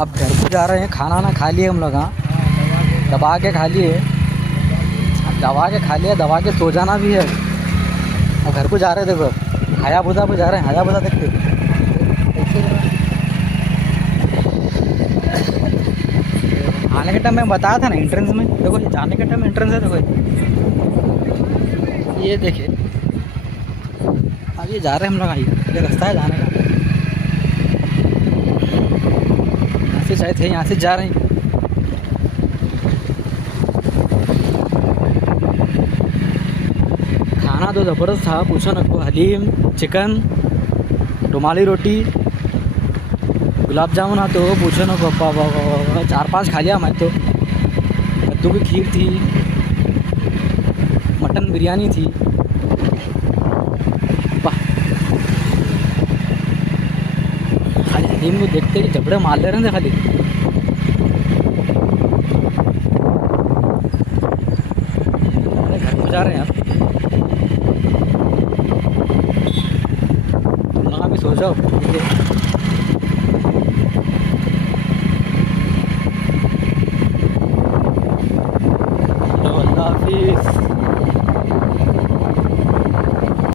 अब घर को जा रहे हैं, खाना ना खा लिए हम लोग। हाँ, दबा के खा लिए, अब दबा के खा लिया, दबा के सो जाना भी है। अब घर को जा रहे हैं, देखो हायाबुसा पे जा रहे हैं। हायाबुसा देखते हो? आने के टाइम मैं बताया था ना एंट्रेंस में, देखो ये जाने के टाइम एंट्रेंस है। देखो ये देखिए, अब ये जा रहे हैं हम लोग। ये रास्ता है जाने का, यहाँ से शायद है, यहाँ से जा रहे हैं। खाना तो ज़बरदस्त था, पूछो ना को। हलीम, चिकन, रुमाली रोटी, गुलाब जामुन। हाँ तो पूछो ना, पापा 4-5 खा लिया मैं तो। कद्दू की खीर थी, मटन बिरयानी थी। वाह, खाली हलीम को देखते ही जबड़े मार ले रहे थे खाली। अरे घर को जा रहे हैं यार, तुम लोग भी सो जाओ। अल्लाह हाफिज़।